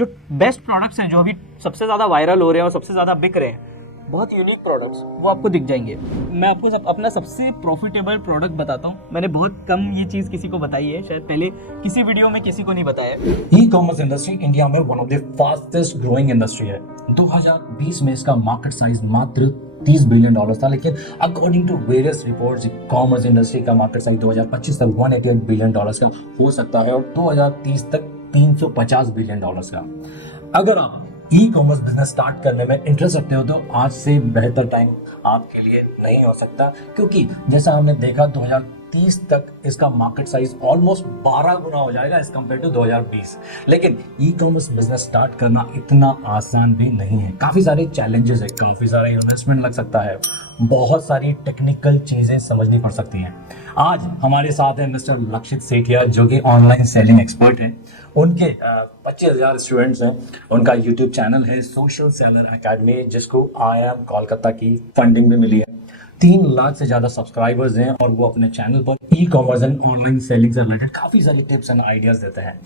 जो best products हैं जो अभी सबसे ज़्यादा वायरल हो रहे हैं और सबसे ज़्यादा बिक रहे हैं, बहुत यूनिक प्रोडक्ट्स, वो आपको दिख जाएंगे। मैं आपको अपना सबसे प्रॉफिटेबल प्रोडक्ट बताता हूँ। मैंने बहुत कम ये चीज़ किसी को बताई है, शायद पहले किसी वीडियो में किसी को नहीं बताया। ई कॉमर्स इंडस्ट्री इंडिया में one of the fastest growing industry है। 2020 में इसका मार्केट साइज मात्र $30 बिलियन था, लेकिन according to various reports commerce industry का मार्केट साइज 2025 तक $188 बिलियन का हो सकता है और 2030 तक $350 बिलियन का। अगर आप ई कॉमर्स बिजनेस स्टार्ट करने में इंटरेस्ट रखते हो तो आज से बेहतर टाइम आपके लिए नहीं हो सकता, क्योंकि जैसा हमने देखा 2030 तक इसका मार्केट साइज ऑलमोस्ट 12 गुना हो जाएगा एज कम्पेयर टू 2020। लेकिन ई कॉमर्स बिजनेस स्टार्ट करना इतना आसान भी नहीं है, काफी सारे चैलेंजेस है, काफी सारा इन्वेस्टमेंट लग सकता है, बहुत सारी टेक्निकल चीजें समझनी पड़ सकती हैं। आज हमारे साथ है मिस्टर लक्षित सेठिया, जो कि ऑनलाइन सेलिंग एक्सपर्ट हैं। उनके 25,000 स्टूडेंट्स हैं। उनका यूट्यूब चैनल है सोशल सेलर एकेडमी, जिसको IIM कोलकाता की फंडिंग भी मिली है। 3 लाख से ज्यादा सब्सक्राइबर्स हैं और वो अपने चैनल पर e commerce and online selling से रिलेटेड काफी सारी टिप्स एंड आइडियाज देते हैं।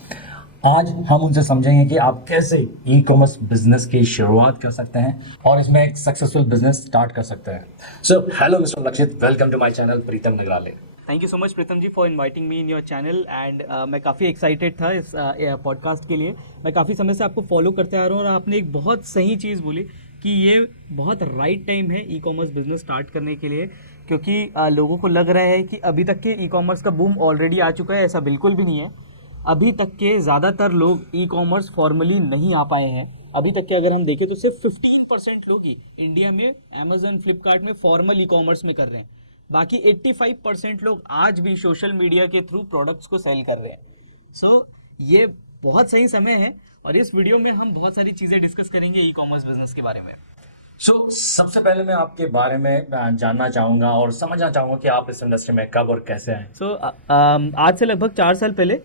आज हम उनसे समझेंगे कि आप कैसे ई कॉमर्स बिजनेस की शुरुआत कर सकते हैं और इसमें एक सक्सेसफुल बिजनेस स्टार्ट कर सकते हैं। So hello mister Lakshit, welcome to my channel Pritam Nigrale. Thank you so much Pritam ji for inviting me in your channel and मैं काफ़ी एक्साइटेड था इस पॉडकास्ट के लिए। मैं काफ़ी समय से आपको फॉलो करते आ रहा हूँ और आपने एक बहुत सही चीज़ बोली कि ये बहुत राइट टाइम है ई कॉमर्स बिजनेस स्टार्ट करने के लिए, क्योंकि लोगों को लग रहा है कि अभी तक के ई कॉमर्स का बूम ऑलरेडी आ चुका है। ऐसा बिल्कुल भी नहीं है। अभी तक के ज़्यादातर लोग ई कॉमर्स फॉर्मली नहीं आ पाए हैं। अभी तक के अगर हम देखें तो सिर्फ 15% लोग ही इंडिया में अमेजन फ्लिपकार्ट में फॉर्मल ई कॉमर्स में कर रहे हैं। बाकी 85% लोग आज भी सोशल मीडिया के थ्रू प्रोडक्ट्स को सेल कर रहे हैं। सो ये बहुत सही समय है और इस वीडियो में हम बहुत सारी चीज़ें डिस्कस करेंगे ई कॉमर्स बिजनेस के बारे में। सबसे पहले मैं आपके बारे में जानना चाहूँगा और समझना चाहूँगा कि आप इस इंडस्ट्री में कब और कैसे आए। आज से लगभग 4 साल पहले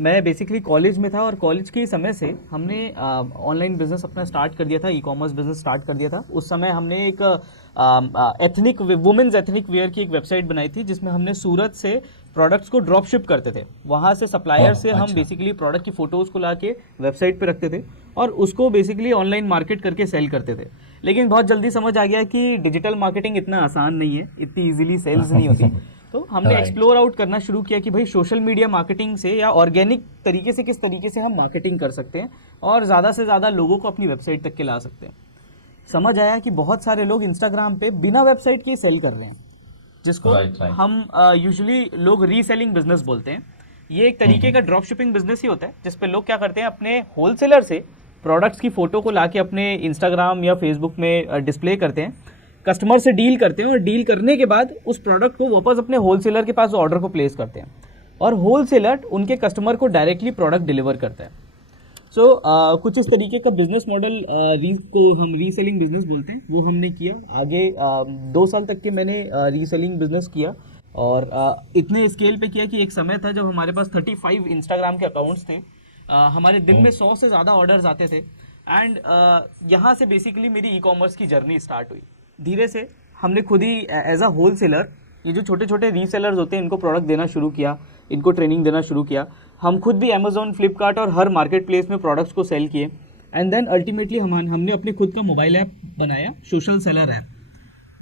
मैं बेसिकली कॉलेज में था और कॉलेज के समय से हमने ऑनलाइन बिजनेस अपना स्टार्ट कर दिया था, ई कॉमर्स बिजनेस स्टार्ट कर दिया था। उस समय हमने एक वुमेन्स एथनिक वेयर की एक वेबसाइट बनाई थी, जिसमें हमने सूरत से प्रोडक्ट्स को ड्रॉप शिप करते थे। वहाँ से सप्लायर से हम बेसिकली प्रोडक्ट की फ़ोटोज़ को ला के वेबसाइट पे रखते थे और उसको बेसिकली ऑनलाइन मार्केट करके सेल करते थे। लेकिन बहुत जल्दी समझ आ गया कि डिजिटल मार्केटिंग इतना आसान नहीं है, इतनी इजीली सेल्स नहीं होती। तो हमने एक्सप्लोर आउट करना शुरू किया कि भाई सोशल मीडिया मार्केटिंग से या ऑर्गेनिक तरीके से किस तरीके से हम मार्केटिंग कर सकते हैं और ज़्यादा से ज़्यादा लोगों को अपनी वेबसाइट तक के ला सकते हैं। समझ आया कि बहुत सारे लोग इंस्टाग्राम पे बिना वेबसाइट के सेल कर रहे हैं, जिसको हम यूजुअली लोग रीसेलिंग बिजनेस बोलते हैं। ये एक तरीके का ड्रॉप शिपिंग बिजनेस ही होता है, जिसपे लोग क्या करते हैं, अपने होलसेलर से प्रोडक्ट्स की फोटो को लाके अपने इंस्टाग्राम या फेसबुक में डिस्प्ले करते हैं, कस्टमर से डील करते हैं और डील करने के बाद उस प्रोडक्ट को वापस अपने होलसेलर के पास ऑर्डर को प्लेस करते हैं और होलसेलर उनके कस्टमर को डायरेक्टली प्रोडक्ट डिलीवर करता है। कुछ इस तरीके का बिजनेस मॉडल को हम रीसेलिंग बिजनेस बोलते हैं, वो हमने किया। आगे 2 साल तक के मैंने रीसेलिंग बिजनेस किया और इतने स्केल पे किया कि एक समय था जब हमारे पास 35 इंस्टाग्राम के अकाउंट्स थे। हमारे दिन में 100 से ज़्यादा ऑर्डर्स आते थे एंड यहाँ से बेसिकली मेरी ई कॉमर्स की जर्नी स्टार्ट हुई। धीरे से हमने खुद ही एज अ होलसेलर ये जो छोटे छोटे रीसेलर्स होते हैं इनको प्रोडक्ट देना शुरू किया, इनको ट्रेनिंग देना शुरू किया। हम खुद भी अमेजोन, फ्लिपकार्ट और हर मार्केट प्लेस में प्रोडक्ट्स को सेल किए एंड देन अल्टीमेटली हमने अपने खुद का मोबाइल ऐप बनाया, सोशल सेलर ऐप,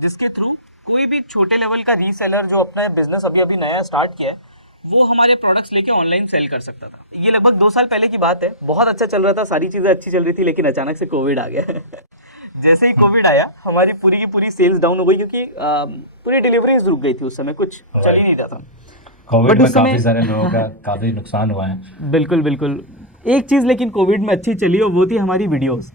जिसके थ्रू कोई भी छोटे लेवल का रीसेलर जो अपना बिजनेस अभी अभी नया स्टार्ट किया है, वो हमारे प्रोडक्ट्स लेके ऑनलाइन सेल कर सकता था। ये लगभग 2 साल पहले की बात है। बहुत अच्छा चल रहा था, सारी चीज़ें अच्छी चल रही थी, लेकिन अचानक से कोविड आ गया। जैसे ही कोविड आया हमारी पूरी की पूरी सेल्स डाउन हो गई, क्योंकि पूरी डिलीवरीज रुक गई थी। उस समय कुछ चल ही नहीं रहा था। कोविड में काफी सारे लोगों का काफी नुकसान हुआ है। बिल्कुल बिल्कुल। एक चीज़ लेकिन कोविड में अच्छी चली और वो थी हमारी वीडियोस।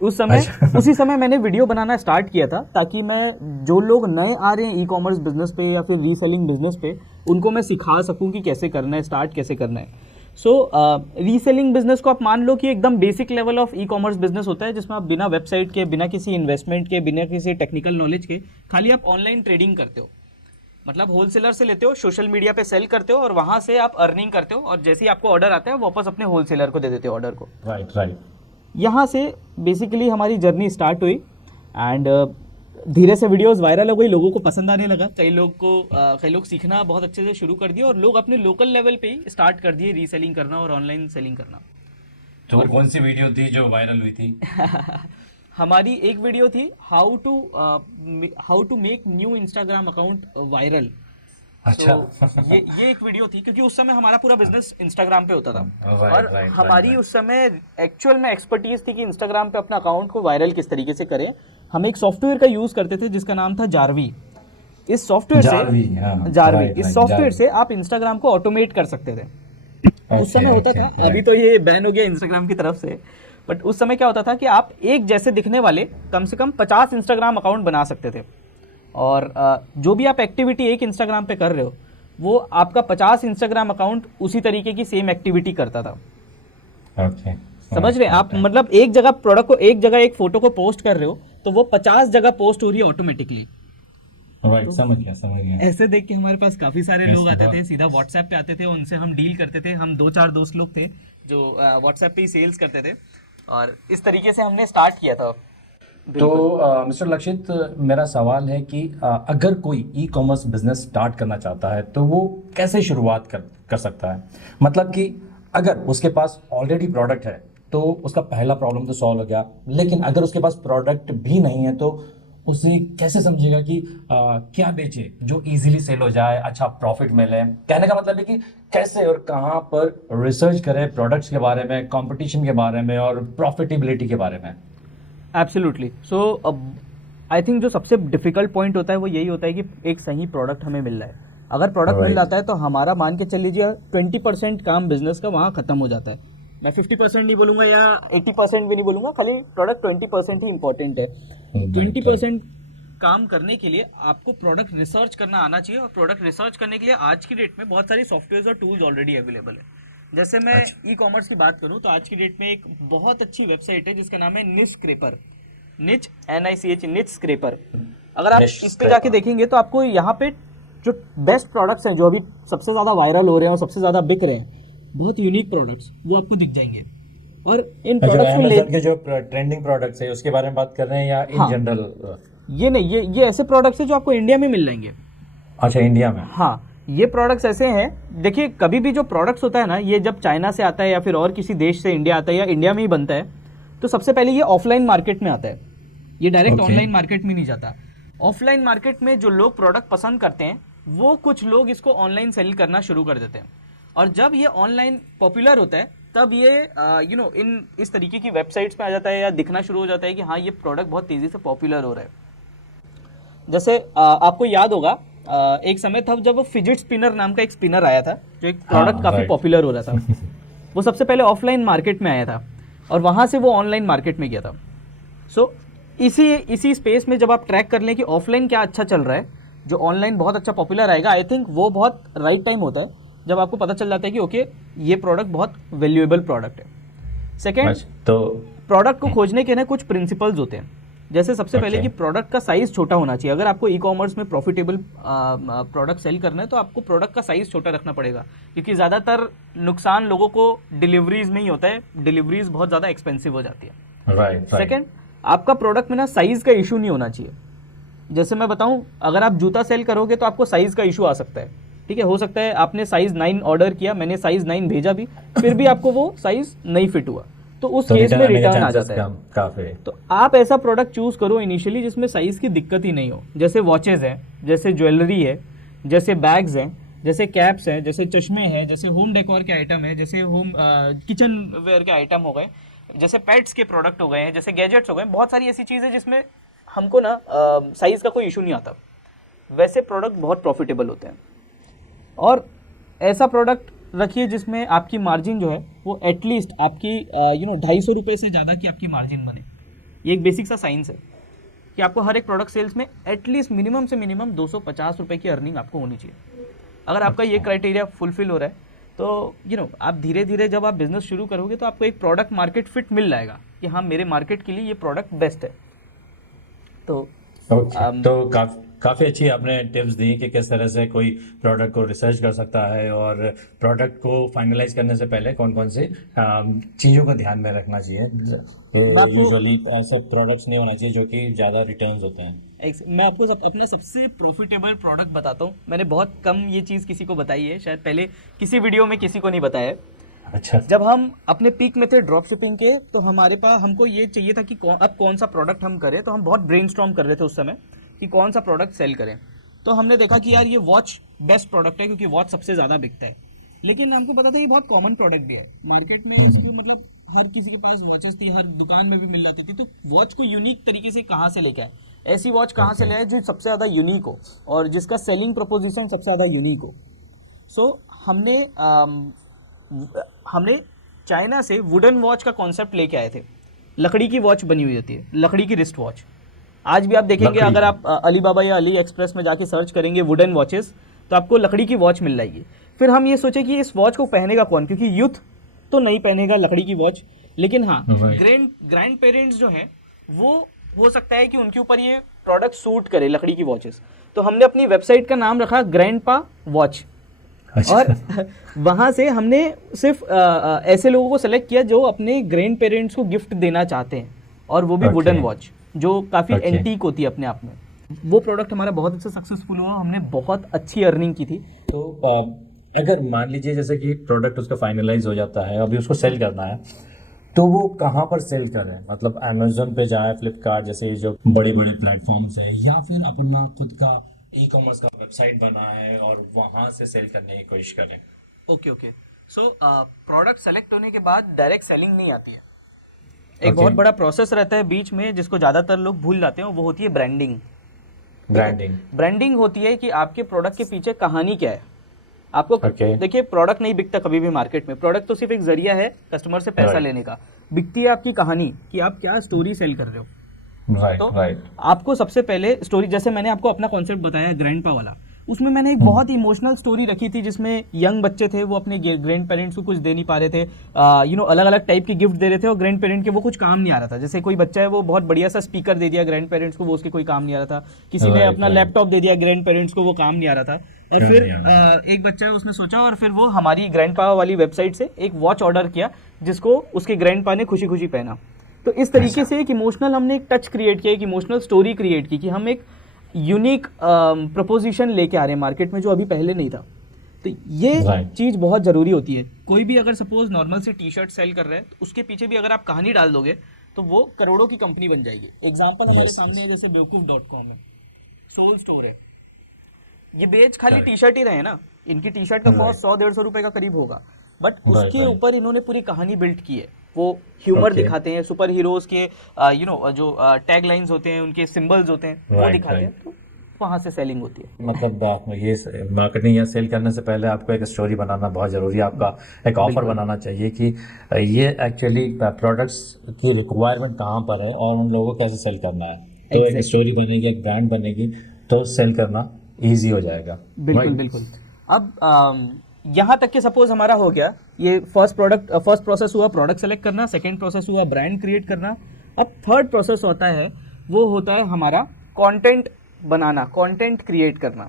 उसी समय मैंने वीडियो बनाना स्टार्ट किया था, ताकि मैं जो लोग नए आ रहे हैं ई कॉमर्स बिजनेस पे या फिर रीसेलिंग बिजनेस पे, उनको मैं सिखा सकूं कि कैसे करना है, स्टार्ट कैसे करना है। रीसेलिंग बिजनेस को आप मान लो कि एकदम basic level of e commerce business होता है, जिसमें आप बिना वेबसाइट के, बिना किसी इन्वेस्टमेंट के, बिना किसी टेक्निकल नॉलेज के खाली आप ऑनलाइन ट्रेडिंग करते हो। मतलब होलसेलर से लेते हो, सोशल मीडिया पे सेल करते हो और वहां से आप अर्निंग करते हो और जैसे ही आपको ऑर्डर आता है वापस अपने होलसेलर को दे देते हो ऑर्डर को। राइट। यहाँ से बेसिकली हमारी जर्नी स्टार्ट हुई एंड धीरे से वीडियोस वायरल हो गई, लोगों को पसंद आने लगा। कई लोग सीखना बहुत अच्छे से शुरू कर दिए और लोग अपने लोकल लेवल पे ही स्टार्ट कर दिए रीसेलिंग करना और ऑनलाइन सेलिंग करना। तो और कौन सी वीडियो थी जो वायरल हुई थी? हमारी एक वीडियो थी how to make new Instagram account viral. अच्छा। ये एक वीडियो थी, क्योंकि उस समय हमारा पूरा बिजनेस इंस्टाग्राम पे होता था। और राइट हमारी राइट। उस समय एक्चुअल में एक्सपर्टीज थी कि इंस्टाग्राम पे अपना अकाउंट को वायरल किस तरीके से करें। हम एक सॉफ्टवेयर का यूज करते थे जिसका नाम था जारवी। इस सॉफ्टवेयर जारवी, हाँ, से जारवी राइट इस राइट, सॉफ्टवेयर जारवी। से आप इंस्टाग्राम को ऑटोमेट कर सकते थे। उस समय होता था, अभी राइट। तो ये बैन हो गया इंस्टाग्राम की तरफ से, बट उस समय क्या होता था कि आप एक जैसे दिखने वाले कम से कम 50 इंस्टाग्राम अकाउंट बना सकते थे। और जो भी आप एक्टिविटी एक इंस्टाग्राम पे कर रहे हो, वो आपका 50 इंस्टाग्राम अकाउंट उसी तरीके की सेम एक्टिविटी करता था। ओके, समझ रहे हैं आप? मतलब एक जगह प्रोडक्ट को, एक जगह एक फोटो को पोस्ट कर रहे हो तो वो 50 जगह पोस्ट हो रही है ऑटोमेटिकली। राइट, समझ गया। ऐसे देख के हमारे पास काफी सारे लोग आते थे, बहुत। सीधा व्हाट्सएप पे आते थे, उनसे हम डील करते थे। हम 2-4 दोस्त लोग थे जो व्हाट्सएप पे ही सेल्स करते थे, और इस तरीके से हमने स्टार्ट किया था। तो मिस्टर लक्षित, मेरा सवाल है कि अगर कोई ई कॉमर्स बिजनेस स्टार्ट करना चाहता है तो वो कैसे शुरुआत कर सकता है? मतलब कि अगर उसके पास ऑलरेडी प्रोडक्ट है तो उसका पहला प्रॉब्लम तो सॉल्व हो गया, लेकिन अगर उसके पास प्रोडक्ट भी नहीं है तो उसे कैसे समझेगा कि क्या बेचे जो इजीली सेल हो जाए, अच्छा प्रॉफिट मिले? कहने का मतलब है कि कैसे और कहाँ पर रिसर्च करें प्रोडक्ट्स के बारे में, कंपटीशन के बारे में और प्रॉफिटेबिलिटी के बारे में? एब्सोल्युटली। सो आई थिंक जो सबसे डिफिकल्ट पॉइंट होता है वो यही होता है कि एक सही प्रोडक्ट हमें मिल रहा है। अगर प्रोडक्ट मिल Right. जाता है तो हमारा, मान के चल लीजिए, 20% काम बिजनेस का वहाँ खत्म हो जाता है। मैं 50% नहीं बोलूँगा या 80% भी नहीं बोलूँगा, खाली प्रोडक्ट 20% ही इंपॉर्टेंट है। 20% काम करने के लिए आपको प्रोडक्ट रिसर्च करना आना चाहिए, और प्रोडक्ट रिसर्च करने के लिए आज की डेट में बहुत सारी सॉफ्टवेयर और टूल्स ऑलरेडी अवेलेबल है। जैसे मैं ई कॉमर्स की बात करूं तो आज की डेट में एक बहुत अच्छी वेबसाइट है जिसका नाम है निच स्क्रैपर। निच, NICH, निच स्क्रैपर। अगर आप Niche इस पे जाके Scraper। देखेंगे तो आपको यहाँ पे जो बेस्ट प्रोडक्ट्स हैं, जो अभी सबसे ज़्यादा वायरल हो रहे हैं और सबसे ज़्यादा बिक रहे हैं, बहुत यूनिक प्रोडक्ट्स, वो आपको दिख जाएंगे। और इन जो प्रोडक्ट्स को ले, अमेज़न के जो ट्रेंडिंग प्रोडक्ट्स है उसके बारे में बात कर रहे हैं या इन हाँ, जनरल? ये नहीं, ये ऐसे प्रोडक्ट्स हैं जो आपको इंडिया में मिल जाएंगे। अच्छा, इंडिया में? हाँ, ये प्रोडक्ट्स ऐसे हैं, देखिए कभी भी जो प्रोडक्ट्स होता है ना, ये जब चाइना से आता है या फिर और किसी देश से इंडिया आता है या इंडिया में ही बनता है, तो सबसे पहले ये ऑफलाइन मार्केट में आता है। ये डायरेक्ट Okay. ऑनलाइन मार्केट में नहीं जाता। ऑफलाइन मार्केट में जो लोग प्रोडक्ट पसंद करते हैं, वो कुछ लोग इसको ऑनलाइन सेल करना शुरू कर देते हैं। और जब ये ऑनलाइन पॉपुलर होता है तब ये इन इस तरीके की वेबसाइट्स पे आ जाता है या दिखना शुरू हो जाता है कि हाँ, ये प्रोडक्ट बहुत तेज़ी से पॉपुलर हो रहा है। जैसे आपको याद होगा, एक समय था जब फिजिट स्पिनर नाम का एक स्पिनर आया था, जो एक प्रोडक्ट काफ़ी right. पॉपुलर हो रहा था। वो सबसे पहले ऑफलाइन मार्केट में आया था और वहाँ से वो ऑनलाइन मार्केट में गया था। सो इसी स्पेस में जब आप ट्रैक कर लें कि ऑफलाइन क्या अच्छा चल रहा है, जो ऑनलाइन बहुत अच्छा पॉपुलर आएगा, आई थिंक वो बहुत राइट टाइम होता है जब आपको पता चल जाता है कि ओके, ये प्रोडक्ट बहुत वैल्यूएबल प्रोडक्ट है। सेकेंड, तो प्रोडक्ट को खोजने के ना कुछ प्रिंसिपल्स होते हैं। जैसे सबसे पहले कि प्रोडक्ट का साइज छोटा होना चाहिए। अगर आपको ई कॉमर्स में प्रॉफिटेबल प्रोडक्ट सेल करना है तो आपको प्रोडक्ट का साइज छोटा रखना पड़ेगा, क्योंकि ज़्यादातर नुकसान लोगों को डिलीवरीज में ही होता है। डिलीवरीज बहुत ज़्यादा एक्सपेंसिव हो जाती है। राइट। सेकेंड, आपका प्रोडक्ट में ना साइज का इशू नहीं होना चाहिए। जैसे मैं बताऊं, अगर आप जूता सेल करोगे तो आपको साइज का इशू आ सकता है। ठीक है, हो सकता है आपने साइज 9 ऑर्डर किया, मैंने साइज 9 भेजा भी, फिर भी आपको वो साइज नहीं फिट हुआ, तो उस केस में रिटर्न आ जाता है। काफी। तो आप ऐसा प्रोडक्ट चूज करो इनिशियली जिसमें साइज की दिक्कत ही नहीं हो। जैसे वॉचेज है, जैसे ज्वेलरी है, जैसे बैग्स हैं, जैसे कैप्स हैं, जैसे चश्मे हैं, जैसे होम डेकोर के आइटम है, जैसे होम किचन वेयर के आइटम हो गए, जैसे पेट्स के प्रोडक्ट हो गए हैं, जैसे गैजेट्स हो गए। बहुत सारी ऐसी चीज़ें जिसमें हमको ना साइज का कोई इशू नहीं आता। वैसे प्रोडक्ट बहुत प्रॉफिटेबल होते हैं। और ऐसा प्रोडक्ट रखिए जिसमें आपकी मार्जिन जो है वो एटलीस्ट आपकी 250 रुपये से ज़्यादा की आपकी मार्जिन बने। ये एक बेसिक सा साइंस है कि आपको हर एक प्रोडक्ट सेल्स में एटलीस्ट मिनिमम से मिनिमम 250 रुपये की अर्निंग आपको होनी चाहिए। अगर आपका ये क्राइटेरिया फुलफिल हो रहा है तो आप धीरे धीरे जब आप बिजनेस शुरू करोगे तो आपको एक प्रोडक्ट मार्केट फिट मिल जाएगा कि हाँ, मेरे मार्केट के लिए ये प्रोडक्ट बेस्ट है। तो तो काफी अच्छी आपने टिप्स दी कि किस तरह से कोई प्रोडक्ट को रिसर्च कर सकता है और प्रोडक्ट को फाइनलाइज करने से पहले कौन कौन से चीज़ों को ध्यान में रखना चाहिए। यूजुअली ऐसे प्रोडक्ट्स नहीं होना चाहिए जो कि ज़्यादा रिटर्न्स होते हैं। मैं आपको अपने सबसे प्रॉफिटेबल प्रोडक्ट बताता हूँ। मैंने बहुत कम ये चीज़ किसी को बताई है, शायद पहले किसी वीडियो में किसी को नहीं बताया है। अच्छा। जब हम अपने पीक में थे ड्रॉप शिपिंग के, तो हमारे पास हमको ये चाहिए था कि अब कौन सा प्रोडक्ट हम करें, तो हम बहुत ब्रेनस्टॉर्म कर रहे थे उस समय कि कौन सा प्रोडक्ट सेल करें। तो हमने देखा कि यार ये वॉच बेस्ट प्रोडक्ट है, क्योंकि वॉच सबसे ज़्यादा बिकता है। लेकिन हमको पता था कि बहुत कॉमन प्रोडक्ट भी है मार्केट में, इसको मतलब हर किसी के पास वॉचेस थी, हर दुकान में भी मिल जाती थी। तो वॉच को यूनिक तरीके से कहाँ से लेके आए, ऐसी वॉच कहाँ से ले आए जो सबसे ज़्यादा यूनिक हो और जिसका सेलिंग प्रोपोजिशन सबसे ज़्यादा यूनिक हो। सो हमने चाइना से वुडन वॉच का कॉन्सेप्ट लेके आए थे। लकड़ी की वॉच बनी हुई होती है, लकड़ी की रिस्ट वॉच। आज भी आप देखेंगे, अगर आप अलीबाबा या अली एक्सप्रेस में जाके सर्च करेंगे वुडन वॉचेस, तो आपको लकड़ी की वॉच मिल जाएगी। फिर हम ये सोचे कि इस वॉच को पहनेगा कौन, क्योंकि यूथ तो नहीं पहनेगा लकड़ी की वॉच, लेकिन हाँ ग्रैंड पेरेंट्स जो हैं वो हो सकता है कि उनके ऊपर ये प्रोडक्ट सूट करे, लकड़ी की वॉचेस। तो हमने अपनी वेबसाइट का नाम रखा ग्रैंडपा वॉच। और वहाँ से हमने सिर्फ ऐसे लोगों को सेलेक्ट किया जो अपने ग्रैंड पेरेंट्स को गिफ्ट देना चाहते हैं, और वो भी वुडन वॉच जो काफ़ी एंटीक होती है अपने आप में। वो प्रोडक्ट हमारा बहुत अच्छा सक्सेसफुल हुआ, हमने बहुत अच्छी अर्निंग की थी। तो अगर मान लीजिए जैसे कि प्रोडक्ट उसका फाइनलाइज हो जाता है, अभी उसको सेल करना है, तो वो कहाँ पर सेल करें? मतलब अमेजोन पे जाए, फ्लिपकार्ट जैसे ये जो बड़े बड़े प्लेटफॉर्म्स है, या फिर अपना खुद का ई कॉमर्स का वेबसाइट बना है और वहाँ से सेल करने की कोशिश करें? ओके। सो प्रोडक्ट सेलेक्ट होने के बाद डायरेक्ट सेलिंग नहीं आती है। एक बहुत बड़ा प्रोसेस रहता है बीच में, जिसको ज़्यादातर लोग भूल जाते हैं, वो होती है ब्रांडिंग। ब्रांडिंग होती है कि आपके प्रोडक्ट के पीछे कहानी क्या है। आपको देखिए, प्रोडक्ट नहीं बिकता कभी भी मार्केट में, प्रोडक्ट तो सिर्फ एक जरिया है कस्टमर से पैसा लेने का। बिकती है आपकी कहानी, कि आप क्या स्टोरी सेल कर रहे हो। आपको सबसे पहले स्टोरी, जैसे मैंने आपको अपना कॉन्सेप्ट बताया ग्रैंडपा वाला, उसमें मैंने एक बहुत इमोशनल स्टोरी रखी थी, जिसमें यंग बच्चे थे, वो अपने ग्रैंड पेरेंट्स को कुछ दे नहीं पा रहे थे, अलग अलग टाइप के गिफ्ट दे रहे थे, और ग्रैंड पेरेंट के वो कुछ काम नहीं आ रहा था। जैसे कोई बच्चा है, वो बहुत बढ़िया सा स्पीकर दे दिया ग्रैंड पेरेंट्स को, वो उसके कोई काम नहीं आ रहा था। किसी ने अपना लैपटॉप दे दिया ग्रैंड पेरेंट्स को, वो काम नहीं आ रहा था। और फिर एक बच्चा है, उसने सोचा, और फिर वो हमारी ग्रैंडपा वाली वेबसाइट से एक वॉच ऑर्डर किया, जिसको उसके ग्रैंडपा ने खुशी खुशी पहना। तो इस तरीके से एक इमोशनल हमने एक टच क्रिएट किया, एक इमोशनल स्टोरी क्रिएट की, कि हम एक यूनिक प्रपोजिशन लेके आ रहे हैं मार्केट में, जो अभी पहले नहीं था। तो ये चीज़ बहुत ज़रूरी होती है। कोई भी अगर सपोज नॉर्मल से टी शर्ट सेल कर रहा है, तो उसके पीछे भी अगर आप कहानी डाल दोगे, तो वो करोड़ों की कंपनी बन जाएगी। एग्जाम्पल हमारे सामने है, जैसे बेवकूफ.com है, सोल स्टोर है। ये बेच खाली टी शर्ट ही रहे हैं ना, इनकी टी शर्ट का कॉस्ट 100-150 रुपए का करीब होगा, बट उसके ऊपर इन्होंने पूरी कहानी बिल्ड की है। वो ह्यूमर दिखाते हैं, सुपर हीरोज के जो टैग लाइंस होते हैं, उनके सिंबल्स होते हैं, वो दिखाते हैं। तो वहाँ से सेलिंग होती है। मतलब ये मार्केटिंग या सेल करने से पहले आपको एक स्टोरी बनाना बहुत ज़रूरी है। आपका एक ऑफर बनाना चाहिए कि ये एक्चुअली प्रोडक्ट्स की रिक्वायरमेंट कहाँ पर है और उन लोगों को कैसे सेल करना है। तो एक स्टोरी बनेगी, एक ब्रांड बनेगी, तो सेल करना ईजी हो जाएगा। बिल्कुल। अब यहाँ तक कि सपोज हमारा हो गया, ये फर्स्ट प्रोसेस हुआ प्रोडक्ट सेलेक्ट करना, सेकंड प्रोसेस हुआ ब्रांड क्रिएट करना। अब थर्ड प्रोसेस होता है, वो होता है हमारा कंटेंट बनाना, कंटेंट क्रिएट करना।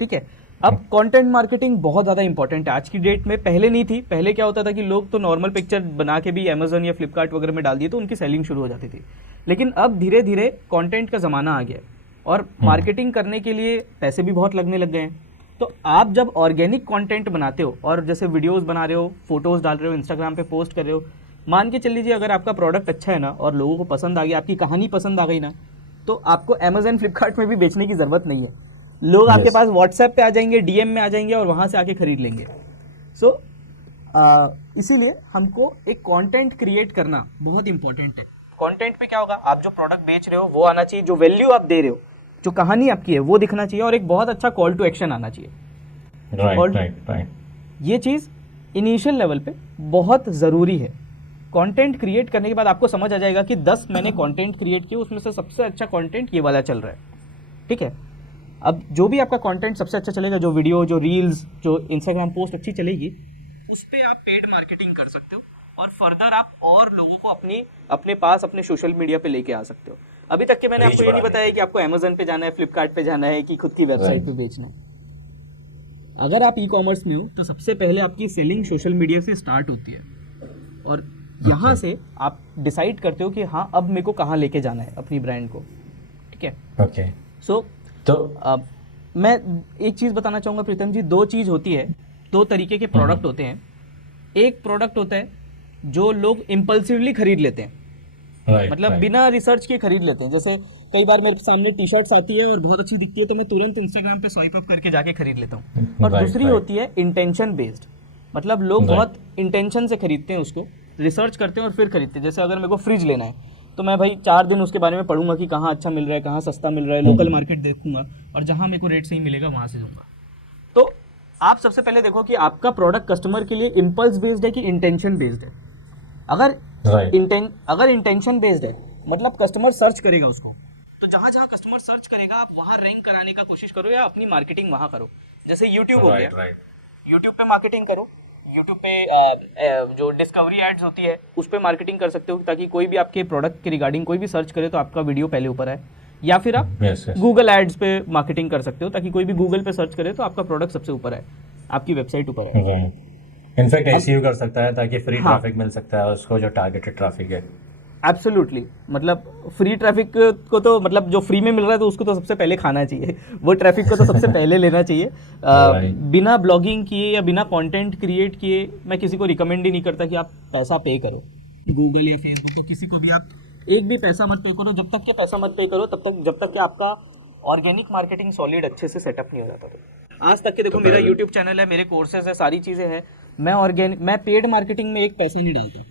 ठीक है। अब कंटेंट मार्केटिंग बहुत ज़्यादा इंपॉर्टेंट है आज की डेट में, पहले नहीं थी। पहले क्या होता था कि लोग तो नॉर्मल पिक्चर बना के भी अमेजोन या फ्लिपकार्ट वगैरह में डाल दिए, तो उनकी सेलिंग शुरू हो जाती थी। लेकिन अब धीरे धीरे कंटेंट का ज़माना आ गया, और मार्केटिंग करने के लिए पैसे भी बहुत लगने लग गए हैं। तो आप जब ऑर्गेनिक कंटेंट बनाते हो, और जैसे वीडियोस बना रहे हो, फोटोज डाल रहे हो, इंस्टाग्राम पे पोस्ट कर रहे हो, मान के चल लीजिए अगर आपका प्रोडक्ट अच्छा है ना, और लोगों को पसंद आ गया, आपकी कहानी पसंद आ गई ना, तो आपको अमेजन फ्लिपकार्ट में भी बेचने की ज़रूरत नहीं है। लोग आपके पास व्हाट्सएप पे आ जाएंगे, डीएम में आ जाएंगे, और वहाँ से आके खरीद लेंगे। सो इसीलिए हमको एक कंटेंट क्रिएट करना बहुत इंपॉर्टेंट है। कंटेंट पे क्या होगा, आप जो प्रोडक्ट बेच रहे हो वो आना चाहिए, जो वैल्यू आप दे रहे हो, जो कहानी आपकी है वो दिखना चाहिए, और एक बहुत अच्छा कॉल टू एक्शन आना चाहिए। राइट। ये चीज़ इनिशियल लेवल पे बहुत ज़रूरी है। कंटेंट क्रिएट करने के बाद आपको समझ आ जाएगा कि 10 मैंने कंटेंट क्रिएट किए, उसमें से सबसे अच्छा कंटेंट ये वाला चल रहा है। ठीक है। अब जो भी आपका कंटेंट सबसे अच्छा चलेगा, जो वीडियो, जो रील्स, जो इंस्टाग्राम पोस्ट अच्छी चलेगी, उस पर आप पेड मार्केटिंग कर सकते हो, और फर्दर आप और लोगों को अपने पास अपने सोशल मीडिया पे लेके आ सकते हो। अभी तक के मैंने आपको ये नहीं बताया कि आपको अमेजन पे जाना है, फ्लिपकार्ट पे जाना है, कि खुद की वेबसाइट पे बेचना है। अगर आप ई कॉमर्स में हो, तो सबसे पहले आपकी सेलिंग सोशल मीडिया से स्टार्ट होती है, और यहाँ से आप डिसाइड करते हो कि हाँ, अब मेरे को कहाँ लेके जाना है अपनी ब्रांड को। ठीक है। ओके। तो मैं एक चीज़ बताना चाहूँगा प्रीतम जी, 2 चीज़ होती है, 2 तरीके के प्रोडक्ट होते हैं। एक प्रोडक्ट होता है जो लोग इम्पल्सिवली खरीद लेते हैं, राइट, मतलब बिना रिसर्च के खरीद लेते हैं। जैसे कई बार मेरे सामने टी शर्ट्स आती है और बहुत अच्छी दिखती है तो मैं तुरंत इंस्टाग्राम पे स्वाइप अप करके जाके खरीद लेता हूँ। और Right, दूसरी right. होती है इंटेंशन बेस्ड, मतलब लोग Right. बहुत इंटेंशन से खरीदते हैं, उसको रिसर्च करते हैं और फिर खरीदते हैं। जैसे अगर मेरे को फ्रिज लेना है तो मैं भाई 4 दिन उसके बारे में पढ़ूंगा कि कहाँ अच्छा मिल रहा है, कहाँ सस्ता मिल रहा है, लोकल मार्केट देखूंगा और जहाँ मेरे को रेट सही मिलेगा वहाँ से लूंगा। तो आप सबसे पहले देखो कि आपका प्रोडक्ट कस्टमर के लिए इम्पल्स बेस्ड है कि इंटेंशन बेस्ड है। अगर Right. अगर इंटेंशन बेस्ड है मतलब कस्टमर सर्च करेगा उसको, तो जहां जहां कस्टमर सर्च करेगा आप वहां रैंक कराने का कोशिश करो या अपनी मार्केटिंग वहां करो। जैसे यूट्यूब हो राइट, गया, राइट, यूट्यूब पे मार्केटिंग करो। यूट्यूब पे जो डिस्कवरी एड्स होती है उस पे मार्केटिंग कर सकते हो ताकि कोई भी आपके प्रोडक्ट के रिगार्डिंग कोई भी सर्च करे तो आपका वीडियो पहले ऊपर आए। या फिर आप Yes, yes. गूगल एड्स पे मार्केटिंग कर सकते हो ताकि कोई भी गूगल पे सर्च करे तो आपका प्रोडक्ट सबसे ऊपर आए, आपकी वेबसाइट ऊपर आए। इनफैक्ट एसईओ कर सकता है ताकि फ्री हाँ। ट्रैफिक मिल सकता है उसको जो टारगेटेड ट्रैफिक है। एब्सोल्युटली, मतलब फ्री ट्रैफिक को तो मतलब जो फ्री में मिल रहा है तो उसको तो सबसे पहले खाना चाहिए, वो ट्रैफिक को तो सबसे पहले लेना चाहिए। Right. बिना ब्लॉगिंग किए या बिना कंटेंट क्रिएट किए मैं किसी को रिकमेंड ही नहीं करता कि आप पैसा पे करो गूगल या फेसबुक पे। किसी को भी आप एक भी पैसा मत पे करो, जब तक के पैसा मत पे करो तब तक जब तक कि आपका ऑर्गेनिक मार्केटिंग सॉलिड अच्छे से सेटअप नहीं हो जाता। तो आज तक के देखो मेरा यूट्यूब चैनल है, मेरे कोर्सेज है, सारी चीज़ें हैं, मैं पेड मार्केटिंग में एक पैसा नहीं डालता।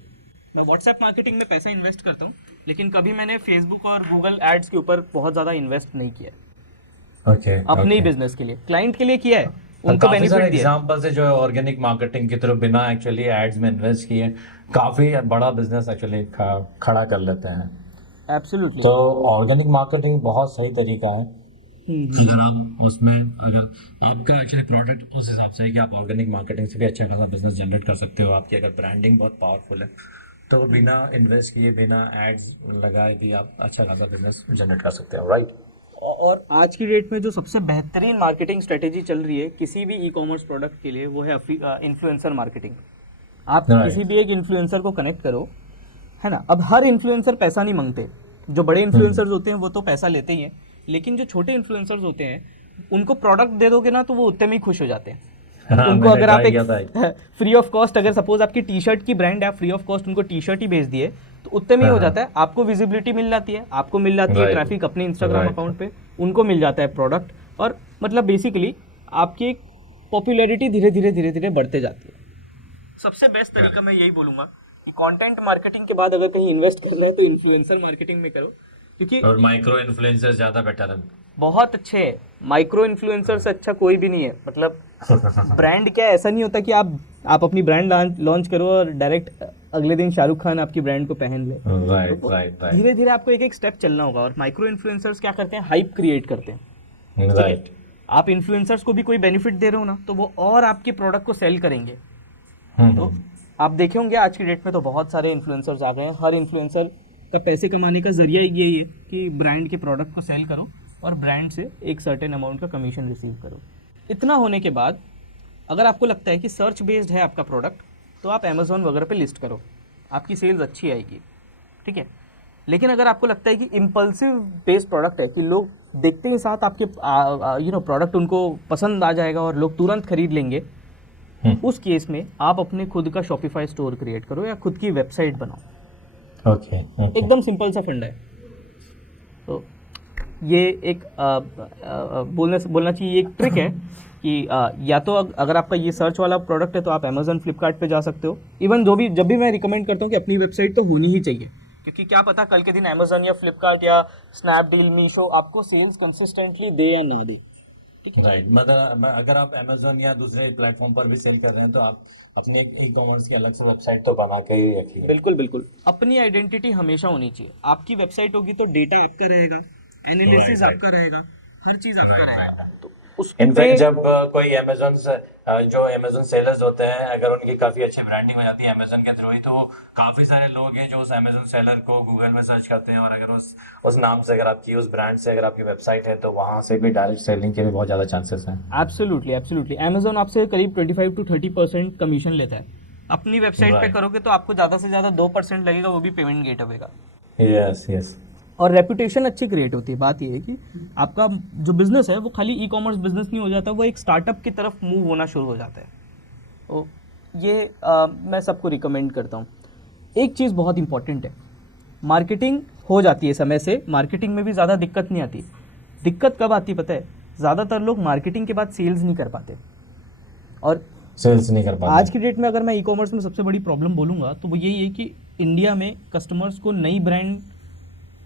मैं व्हाट्सएप मार्केटिंग में पैसा इन्वेस्ट करता हूँ लेकिन कभी मैंने फेसबुक और गूगल एड्स के ऊपर बहुत ज़्यादा इन्वेस्ट नहीं किया है। ओके, अपने ही बिजनेस के लिए, क्लाइंट के लिए किया है, उनको काफी सारे बेनिफिट दिया है। एग्जांपल्स है जो ऑर्गेनिक मार्केटिंग की तरफ बिना एक्चुअली एड्स में इन्वेस्ट किए काफी बड़ा बिजनेस एक्चुअली खड़ा कर लेते हैं। एब्सोल्युटली। तो ऑर्गेनिक मार्केटिंग बहुत सही तरीका है अगर आप उसमें अगर आपका एक्चुअली प्रोडक्ट उस हिसाब से है कि आप ऑर्गेनिक मार्केटिंग से भी अच्छा खासा बिजनेस जनरेट कर सकते हो। आपकी अगर ब्रांडिंग बहुत पावरफुल है तो बिना इन्वेस्ट किए बिना एड्स लगाए भी आप अच्छा खासा बिजनेस जनरेट कर सकते हो, राइट। और आज की डेट में जो सबसे बेहतरीन मार्केटिंग स्ट्रेटेजी चल रही है किसी भी ई कॉमर्स प्रोडक्ट के लिए वो है इन्फ्लुएंसर मार्केटिंग। आप Right. किसी भी एक इन्फ्लुएंसर को कनेक्ट करो, है ना। अब हर इन्फ्लुएंसर पैसा नहीं मांगते, जो बड़े इन्फ्लुएंसर्स होते हैं वो तो पैसा लेते ही हैं, लेकिन जो छोटे इन्फ्लुएंसर्स होते हैं उनको प्रोडक्ट दे दोगे ना तो वो उतने में ही खुश हो जाते हैं। उनको अगर आप एक फ्री ऑफ कॉस्ट, अगर सपोज आपकी टी शर्ट की ब्रांड है, आप फ्री ऑफ कॉस्ट उनको टी शर्ट ही भेज दिए तो उतने में ही हो जाता है। आपको विजिबिलिटी मिल जाती है, आपको मिल जाती है Right. ट्रैफिक अपने इंस्टाग्राम Right. अकाउंट पे, उनको मिल जाता है प्रोडक्ट, और मतलब बेसिकली आपकी पॉपुलैरिटी धीरे धीरे धीरे धीरे बढ़ते जाती है। सबसे बेस्ट तरीका मैं यही बोलूंगा कि कंटेंट मार्केटिंग के बाद अगर कहीं इन्वेस्ट करना है तो इन्फ्लुएंसर मार्केटिंग में करो, क्योंकि और माइक्रो इन्फ्लुएंसर ज्यादा बेटर है। बहुत अच्छे हैं। माइक्रो इन्फ्लुएंसर से अच्छा कोई भी नहीं है। मतलब ब्रांड क्या है, ऐसा नहीं होता कि आप अपनी ब्रांड लॉन्च करो और डायरेक्ट अगले दिन शाहरुख खान आपकी ब्रांड को पहन ले। राइट, राइट, राइट, धीरे धीरे आपको एक एक स्टेप चलना होगा। और माइक्रो इन्फ्लुएंसर्स क्या करते हैं, हाइप क्रिएट करते हैं। राइट। आप इन्फ्लुएंसर्स को भी कोई बेनिफिट दे रहे हो ना तो वो और आपके प्रोडक्ट को सेल करेंगे। तो आप देखे होंगे आज की डेट में तो बहुत सारे इन्फ्लुएंसर्स आ गए हैं। हर इन्फ्लुएंसर का पैसे कमाने का जरिया यही है कि ब्रांड के प्रोडक्ट को सेल करो और ब्रांड से एक सर्टेन अमाउंट का कमीशन रिसीव करो। इतना होने के बाद अगर आपको लगता है कि सर्च बेस्ड है आपका प्रोडक्ट तो आप अमेज़ॉन वगैरह पे लिस्ट करो, आपकी सेल्स अच्छी आएगी, ठीक है। लेकिन अगर आपको लगता है कि इम्पल्सिव बेस्ड प्रोडक्ट है कि लोग देखते ही साथ आपके प्रोडक्ट उनको पसंद आ जाएगा और लोग तुरंत खरीद लेंगे, उस केस में आप अपने खुद का शॉपिफाई स्टोर क्रिएट करो या खुद की वेबसाइट बनाओ। ओके, एकदम सिंपल सा फंडा है। तो ये एक बोलना चाहिए एक ट्रिक है कि या तो अगर आपका ये सर्च वाला प्रोडक्ट है तो आप अमेज़न फ्लिपकार्ट पे जा सकते हो। इवन जब भी मैं रिकमेंड करता हूँ कि अपनी वेबसाइट तो होनी ही चाहिए, क्योंकि क्या पता कल के दिन अमेज़न या फ्लिपकार्ट या स्नैपडील, मीशो आपको सेल्स कंसिस्टेंटली दे या ना दे, ठीक है। राइट। मतलब अगर आप अमेज़न या दूसरे प्लेटफॉर्म पर भी सेल कर रहे हैं तो आप अपनी एक ई कॉमर्स की अलग से वेबसाइट तो बना के ही रखिए। बिल्कुल बिल्कुल, अपनी आइडेंटिटी हमेशा होनी चाहिए। आपकी वेबसाइट होगी तो डेटा आपका रहेगा, एनालिसिस Right. आपका रहेगा, हर चीज आपका Right, रहेगा। तो उस इनफैक्ट जब कोई अमेज़न से जो अमेज़न सेलर्स होते हैं अगर उनकी काफ़ी अच्छी ब्रांडिंग हो जाती है अमेज़न के थ्रू ही तो काफ़ी सारे लोग हैं जो उस अमेज़न सेलर को गूगल में सर्च करते हैं और अगर उस नाम से अगर आपकी उस ब्रांड से अगर आपकी वेबसाइट है तो वहाँ से भी डायरेक्ट सेलिंग के भी बहुत ज़्यादा चांसेस हैं। एब्सोल्युटली एब्सोल्युटली, अमेज़न आपसे करीब 25 to 30% कमीशन लेता है। अपनी वेबसाइट पे Right. करोगे तो आपको ज़्यादा से ज़्यादा 2% लगेगा, वो भी पेमेंट गेटवे का। Yes, yes. और रेपुटेशन अच्छी क्रिएट होती है। बात ये है कि आपका जो बिजनेस है वो खाली ई कॉमर्स बिजनेस नहीं हो जाता, वो एक स्टार्टअप की तरफ मूव होना शुरू हो जाता है। तो ये मैं सबको रिकमेंड करता हूँ। एक चीज़ बहुत इंपॉर्टेंट है, मार्केटिंग हो जाती है समय से, मार्केटिंग में भी ज़्यादा दिक्कत नहीं आती। दिक्कत कब आती पता है? ज़्यादातर लोग मार्केटिंग के बाद सेल्स नहीं कर पाते, और सेल्स नहीं कर पाते। आज की डेट में अगर मैं ई कॉमर्स में सबसे बड़ी प्रॉब्लम बोलूँगा तो वो यही है कि इंडिया में कस्टमर्स को नई ब्रांड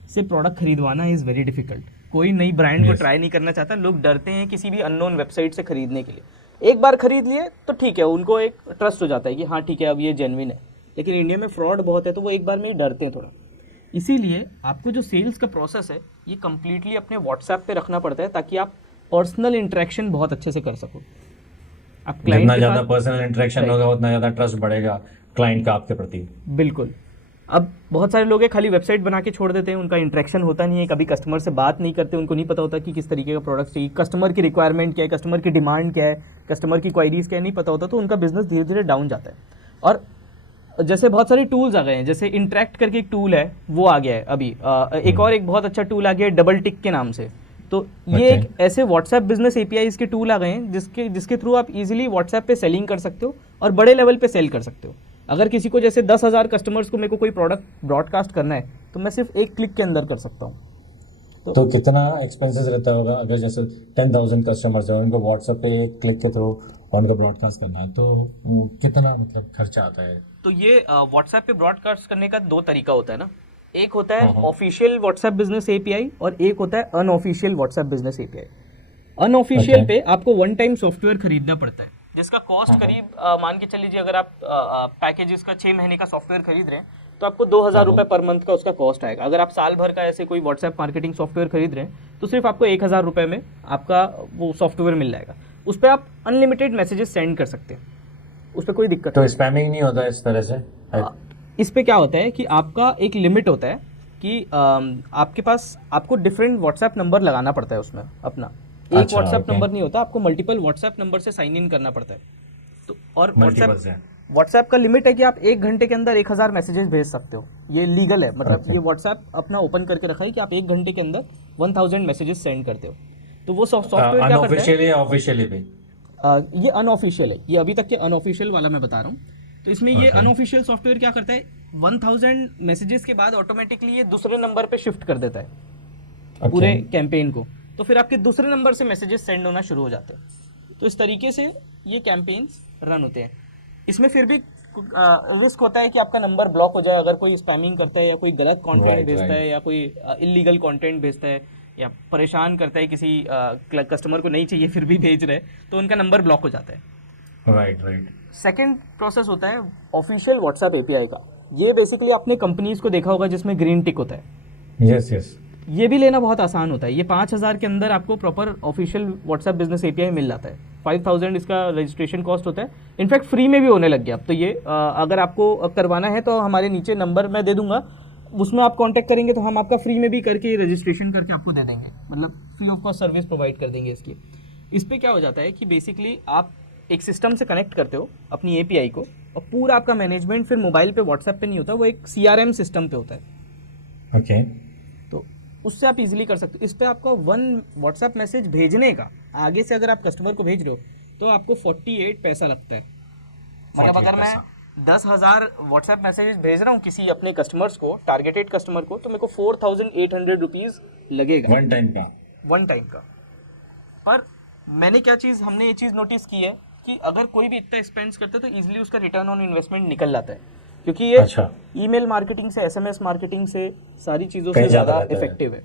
से प्रोडक्ट खरीदवाना इज़ वेरी डिफिकल्ट। कोई नई ब्रांड को ट्राई नहीं करना चाहता, लोग डरते हैं किसी भी अननोन वेबसाइट से खरीदने के लिए। एक बार खरीद लिए तो ठीक है, उनको एक ट्रस्ट हो जाता है कि हाँ ठीक है अब ये जेन्युइन है, लेकिन इंडिया में फ्रॉड बहुत है तो वो एक बार में डरते हैं थोड़ा। इसीलिए आपको जो सेल्स का प्रोसेस है ये कम्प्लीटली अपने व्हाट्सएप पे रखना पड़ता है, ताकि आप पर्सनल इंटरेक्शन बहुत अच्छे से कर सको। आप क्लाइंट जितना के ज़्यादा साथ पर्सनल इंटरेक्शन होगा उतना ज़्यादा ट्रस्ट बढ़ेगा क्लाइंट का आपके प्रति। बिल्कुल। अब बहुत सारे लोग हैं खाली वेबसाइट बना के छोड़ देते हैं, उनका इंटरेक्शन होता नहीं है, कभी कस्टमर से बात नहीं करते, उनको नहीं पता होता कि किस तरीके का प्रोडक्ट चाहिए, कस्टमर की रिक्वायरमेंट क्या है, कस्टमर की डिमांड क्या है, कस्टमर की क्वायरीज क्या है, नहीं पता होता, तो उनका बिजनेस धीरे धीरे डाउन जाता है। और जैसे बहुत सारे टूल्स आ गए हैं, जैसे इंटरेक्ट करके एक टूल है वो आ गया है अभी, एक और एक बहुत अच्छा टूल आ गया है डबल टिक के नाम से। तो ये एक ऐसे व्हाट्सएप बिजनेस एपीआईज के टूल आ गए हैं जिसके थ्रू आप इजीली व्हाट्सएप पे सेलिंग कर सकते हो और बड़े लेवल पे सेल कर सकते हो। अगर किसी को जैसे 10,000 कस्टमर्स को मेरे को कोई प्रोडक्ट ब्रॉडकास्ट करना है तो मैं सिर्फ एक क्लिक के अंदर कर सकता हूँ। तो कितना एक्सपेंसेस रहता होगा अगर जैसे 10,000 कस्टमर्स है उनको व्हाट्सएप पे एक क्लिक के थ्रू उनको ब्रॉडकास्ट करना है तो कितना मतलब खर्चा आता है? तो ये व्हाट्सएप पे ब्रॉडकास्ट करने का दो तरीका होता है ना, एक होता है ऑफिशियल व्हाट्सएप बिजनेस एपीआई और एक होता है unofficial WhatsApp business API. Unofficial पे आपको वन टाइम सॉफ्टवेयर खरीदना पड़ता है जिसका कॉस्ट करीब मान के चल लीजिए, अगर आप पैकेजेस का 6 महीने का सॉफ्टवेयर खरीद रहे हैं तो आपको 2,000 रुपये पर मंथ का उसका कॉस्ट आएगा। अगर आप साल भर का ऐसे कोई व्हाट्सएप मार्केटिंग सॉफ्टवेयर खरीद रहे हैं तो सिर्फ आपको 1,000 रुपये में आपका वो सॉफ्टवेयर मिल जाएगा। उस पर आप अनलिमिटेड मैसेजेस सेंड कर सकते हैं, उस पर कोई दिक्कत तो स्पैमिंग नहीं होता इस तरह से? इस पे क्या होता है कि आपका एक लिमिट होता है कि आपके पास आपको डिफरेंट व्हाट्सएप नंबर लगाना पड़ता है उसमें अपना, एक व्हाट्सएप नंबर नहीं होता, आपको मल्टीपल व्हाट्सएप नंबर से साइन इन करना पड़ता है। तो और व्हाट्सएप का लिमिट है कि आप 1 घंटे के अंदर 1,000 मैसेजेस भेज सकते हो, ये लीगल है। मतलब ये व्हाट्सएप अपना ओपन करके रखा है कि आप 1 घंटे के अंदर 1,000 मैसेजेस सेंड करते हो। तो वो सॉफ्टवेयर क्या करता है, ऑफिशियली भी ये अनऑफिशियल है, ये अभी तक के अनऑफिशियल वाला मैं बता रहा हूँ। तो इसमें ये अनऑफिशियल सॉफ्टवेयर क्या करता है, 1,000 मैसेजेस के बाद ऑटोमेटिकली ये दूसरे नंबर पे शिफ्ट कर देता है पूरे कैंपेन को, तो फिर आपके दूसरे नंबर से मैसेजेस सेंड होना शुरू हो जाते हैं। तो इस तरीके से ये कैंपेन्स रन होते हैं। इसमें फिर भी रिस्क होता है कि आपका नंबर ब्लॉक हो जाए अगर कोई स्पैमिंग करता है या कोई गलत कंटेंट भेजता है या कोई इलीगल कंटेंट भेजता है या परेशान करता है, किसी कस्टमर को नहीं चाहिए फिर भी भेज रहे हैं तो उनका नंबर ब्लॉक हो जाता है। राइट। सेकेंड प्रोसेस होता है ऑफिशियल व्हाट्सएप एपीआई का। ये बेसिकली आपने कंपनीज को देखा होगा जिसमें ग्रीन टिक होता है। यस। ये भी लेना बहुत आसान होता है, ये 5,000 के अंदर आपको proper official WhatsApp business API मिल जाता है। 5,000 इसका रजिस्ट्रेशन कॉस्ट होता है, इनफैक्ट फ्री में भी होने लग गया अब तो ये। अगर आपको करवाना है तो हमारे नीचे नंबर मैं दे दूंगा, उसमें आप कांटेक्ट करेंगे तो हम आपका फ्री में भी करके रजिस्ट्रेशन करके आपको दे देंगे, मतलब free of cost service provide कर देंगे इसकी। इस पर क्या हो जाता है कि बेसिकली आप एक सिस्टम से कनेक्ट करते हो अपनी एपीआई को और पूरा आपका मैनेजमेंट फिर मोबाइल पे व्हाट्सएप पे नहीं होता, वो एक सीआरएम सिस्टम पे होता है। ओके। तो उससे आप इजीली कर सकते हो। इस पे आपका 1 व्हाट्सएप मैसेज भेजने का आगे से अगर आप कस्टमर को भेज रहे हो तो आपको 48 पैसा लगता है। मतलब अगर मैं 10,000 व्हाट्सएप मैसेजेस भेज रहा हूँ किसी अपने कस्टमर्स को, टारगेटेड कस्टमर को, तो मेरे को 4,800 रुपीज़ लगेगा वन टाइम का। पर मैंने हमने ये चीज़ नोटिस की है कि अगर कोई भी इतना स्पेंड्स करता है तो इजीली उसका रिटर्न ऑन इन्वेस्टमेंट निकल जाता है, क्योंकि ये ईमेल मार्केटिंग से, एसएमएस मार्केटिंग से, सारी चीज़ों से ज़्यादा इफेक्टिव है।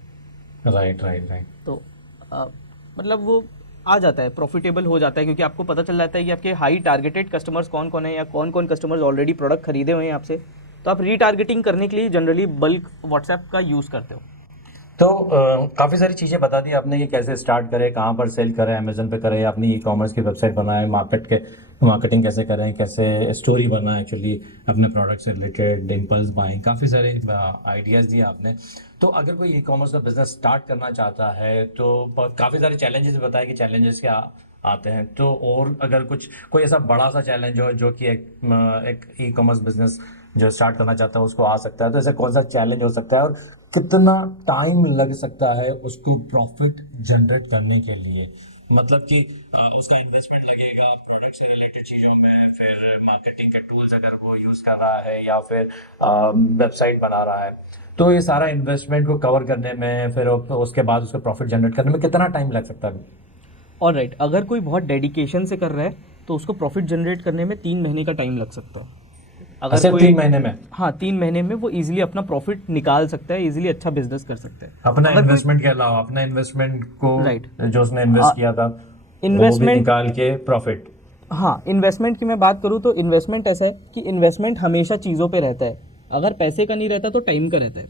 राइट। तो मतलब वो आ जाता है, प्रॉफिटेबल हो जाता है, क्योंकि आपको पता चल जाता है कि आपके हाई टारगेटेड कस्टमर्स कौन कौन है या कौन कौन कस्टमर्स ऑलरेडी प्रोडक्ट खरीदे हुए हैं आपसे। तो आप रीटारगेटिंग करने के लिए जनरली बल्क व्हाट्सएप का यूज़ करते हो। तो काफ़ी सारी चीज़ें बता दी आपने कि कैसे स्टार्ट करें, कहाँ पर सेल करें, अमेजन पे करें, अपनी ई कॉमर्स की वेबसाइट बनाएं, मार्केटिंग कैसे करें, कैसे स्टोरी बनाएं एक्चुअली अपने प्रोडक्ट से रिलेटेड, इम्पल्स बाइंग, काफ़ी सारे आइडियाज़ दिए आपने। तो अगर कोई ई कॉमर्स का बिजनेस स्टार्ट करना चाहता है तो काफ़ी सारे चैलेंजेस बताए कि चैलेंजेस क्या आते हैं, तो और अगर कोई ऐसा बड़ा सा चैलेंज हो जो कि एक ई कॉमर्स बिजनेस जो स्टार्ट करना चाहता है उसको आ सकता है, तो ऐसा कौन सा चैलेंज हो सकता है और कितना टाइम लग सकता है उसको प्रॉफिट जनरेट करने के लिए? मतलब कि उसका इन्वेस्टमेंट लगेगा, प्रोडक्ट मार्केट से रिलेटेड चीज़ों में, फिर मार्केटिंग के टूल्स अगर वो यूज़ कर रहा है या फिर वेबसाइट बना रहा है, तो ये सारा इन्वेस्टमेंट को कवर करने में, फिर उसके बाद उसका प्रॉफिट जनरेट करने में कितना टाइम लग सकता है? और राइट, अगर कोई बहुत डेडिकेशन से कर रहा है तो उसको प्रॉफिट जनरेट करने में 3 महीने का टाइम लग सकता है। अगर सिर्फ कोई 3 महीने में? हाँ, 3 महीने में वो इजीली अपना प्रॉफिट निकाल सकता है, इजीली अच्छा बिजनेस कर सकता है। अपना अगर कोई इन्वेस्टमेंट के अलावा अपना इन्वेस्टमेंट को, राइट, जो उसने इन्वेस्ट किया था, वो भी इन्वेस्टमेंट, निकाल के प्रॉफिट। हाँ, इन्वेस्टमेंट की मैं बात करूँ तो इन्वेस्टमेंट ऐसा है कि इन्वेस्टमेंट हमेशा चीज़ों पे रहता है। अगर पैसे का नहीं रहता तो टाइम का रहता है,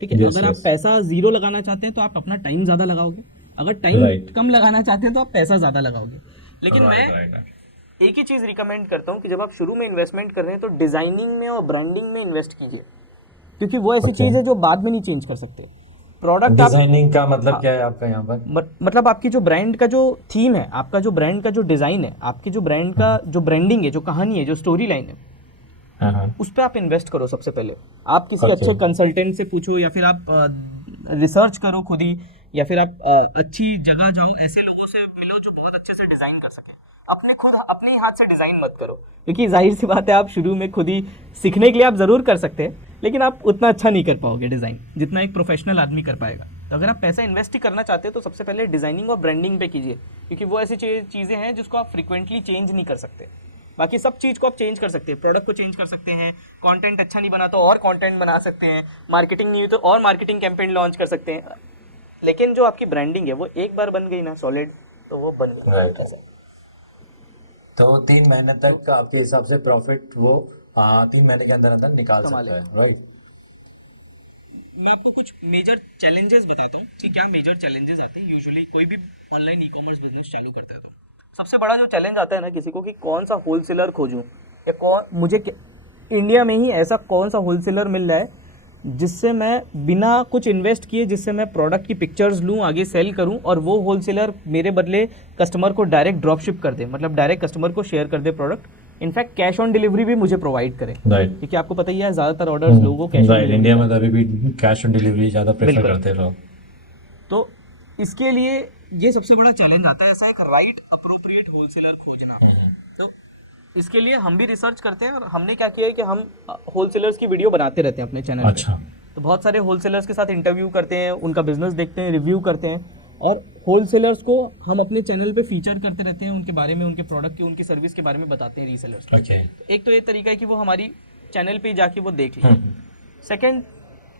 ठीक है। Yes, अगर आप yes. पैसा जीरो लगाना चाहते हैं तो आप अपना टाइम ज़्यादा लगाओगे, अगर टाइम Right. कम लगाना चाहते हैं तो आप पैसा ज़्यादा लगाओगे। लेकिन मैं Right. एक ही चीज़ रिकमेंड करता हूँ कि जब आप शुरू में इन्वेस्टमेंट कर रहे हैं तो डिज़ाइनिंग में और ब्रांडिंग में इन्वेस्ट कीजिए, क्योंकि वो ऐसी चीज़ है जो बाद में नहीं चेंज कर सकते। प्रोडक्ट आप, डिजाइनिंग का मतलब क्या है आपका यहाँ पर? मतलब आपकी जो ब्रांड का जो थीम है, आपका जो ब्रांड का जो डिज़ाइन है, आपके जो ब्रांड का जो ब्रांडिंग है, जो कहानी है, जो स्टोरी लाइन है, हाँ, उस पर आप इन्वेस्ट करो सबसे पहले। आप किसी अच्छा। अच्छे कंसल्टेंट से पूछो, या फिर आप रिसर्च करो खुद ही, या फिर आप अच्छी जगह जाओ, ऐसे लोगों से मिलो जो बहुत अच्छे से डिज़ाइन कर सके। अपने ही हाथ से डिज़ाइन मत करो, क्योंकि जाहिर सी बात है आप शुरू में खुद ही सीखने के लिए आप ज़रूर कर सकते हैं, लेकिन आप उतना अच्छा नहीं कर पाओगे डिज़ाइन जितना एक प्रोफेशनल आदमी कर पाएगा। तो अगर आप पैसा इन्वेस्ट ही करना चाहते हैं तो सबसे पहले डिज़ाइनिंग और ब्रांडिंग पे कीजिए, क्योंकि वो ऐसी चीज़ें हैं जिसको आप फ्रिक्वेंटली चेंज नहीं कर सकते। बाकी सब चीज़ को आप चेंज कर सकते हैं, प्रोडक्ट को चेंज कर सकते हैं, कंटेंट अच्छा नहीं बना तो और कंटेंट बना सकते हैं, मार्केटिंग नहीं हुई तो और मार्केटिंग कैंपेन लॉन्च कर सकते हैं। लेकिन जो आपकी ब्रांडिंग है वो एक बार बन गई ना सॉलिड, तो वो बन गई। Right. तो 3 महीने तक आपके हिसाब से प्रॉफिट वो 3 महीने के अंदर अंदर निकाल कमा सकता है, राइट? मैं आपको कुछ मेजर चैलेंजेस बताता हूँ कि क्या मेजर चैलेंजेस आते हैं यूजुअली कोई भी ऑनलाइन ई कॉमर्स बिजनेस चालू करता है। तो सबसे बड़ा जो चैलेंज आता है ना किसी को, कि कौन सा होलसेलर खोजूं, या इंडिया में ही ऐसा कौन सा होलसेलर मिल रहा है जिससे मैं बिना कुछ इन्वेस्ट किए, जिससे मैं प्रोडक्ट की पिक्चर्स लूँ, आगे सेल करूँ, और वो होलसेलर मेरे बदले कस्टमर को डायरेक्ट ड्रॉप शिप कर दे, मतलब डायरेक्ट कस्टमर को शेयर कर दे product. In fact cash on delivery भी मुझे प्रोवाइड करे, राइट। क्योंकि आपको पता ही है ज़्यादातर ऑर्डर्स लोगों को कैश ऑन राइट, इंडिया में तो अभी भी कैश ऑन डिलीवरी ज़्यादा प्रेफर बिल्कुल। करते हैं लोग। तो इसके लिए ये सबसे बड़ा चैलेंज आता है, ऐसा एक राइट अप्रोप्रिएट होलसेलर खोजना। तो इसके लिए हम भी रिसर्च करते हैं, और हमने क्या किया है कि हम होलसेलर्स की वीडियो बनाते रहते हैं अपने चैनल अच्छा। पे। तो बहुत सारे होलसेलर्स के साथ इंटरव्यू करते हैं, उनका बिजनेस देखते हैं, रिव्यू करते हैं, और होलसेलर्स को हम अपने चैनल पे फीचर करते रहते हैं, उनके बारे में, उनके प्रोडक्ट की, उनकी सर्विस के बारे में बताते हैं रीसेलर्स को। ओके। एक तो ये तरीका है कि वो हमारी चैनल पे जाके वो देख लें। सेकंड,